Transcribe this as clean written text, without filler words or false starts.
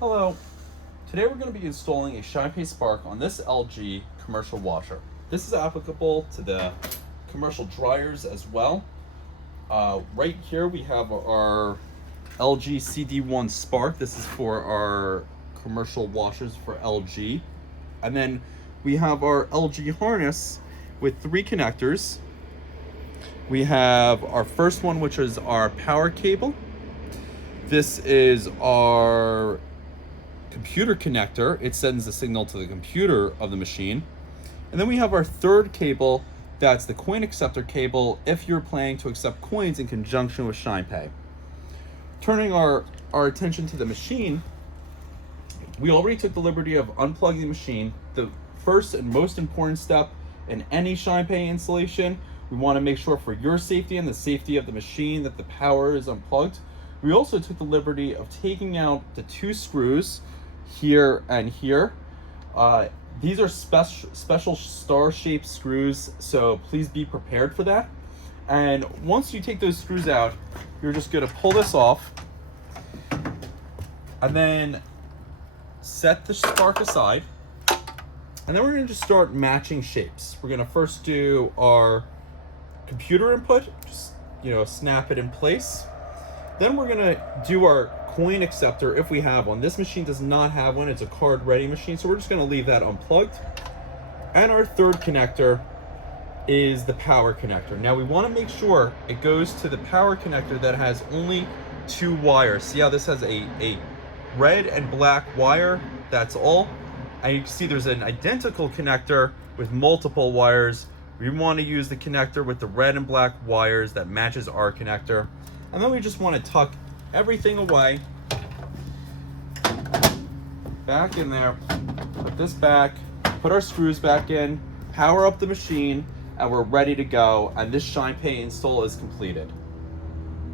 Hello. Today we're going to be installing a ShinePay Spark on this LG commercial washer. This is applicable to the commercial dryers as well. Right here we have our LGCD1 Spark. This is for our commercial washers for LG. And then we have our LG harness with 3 connectors. We have our first one, which is our power cable. This is our computer connector. It sends the signal to the computer of the machine. And then we have our third cable, that's the coin acceptor cable if you're planning to accept coins in conjunction with ShinePay. Turning our attention to the machine, we already took the liberty of unplugging the machine. The first and most important step in any ShinePay installation, we want to make sure for your safety and the safety of the machine that the power is unplugged. We also took the liberty of taking out the 2 screws here and here. These are special star-shaped screws, so please be prepared for that. And once you take those screws out, you're just going to pull this off and then set the spark aside. And then we're going to just start matching shapes. We're going to first do our computer input, just snap it in place. Then we're going to do our coin acceptor if we have one. This machine does not have one. It's a card ready machine, so we're just going to leave that unplugged. And our third connector is the power connector. Now we want to make sure it goes to the power connector that has only 2 wires. See how this has a red and black wire? That's all. And you can see there's an identical connector with multiple wires. We want to use the connector with the red and black wires that matches our connector. And then we just want to tuck everything away, back in there, put this back, put our screws back in, power up the machine, and we're ready to go. And this ShinePay install is completed.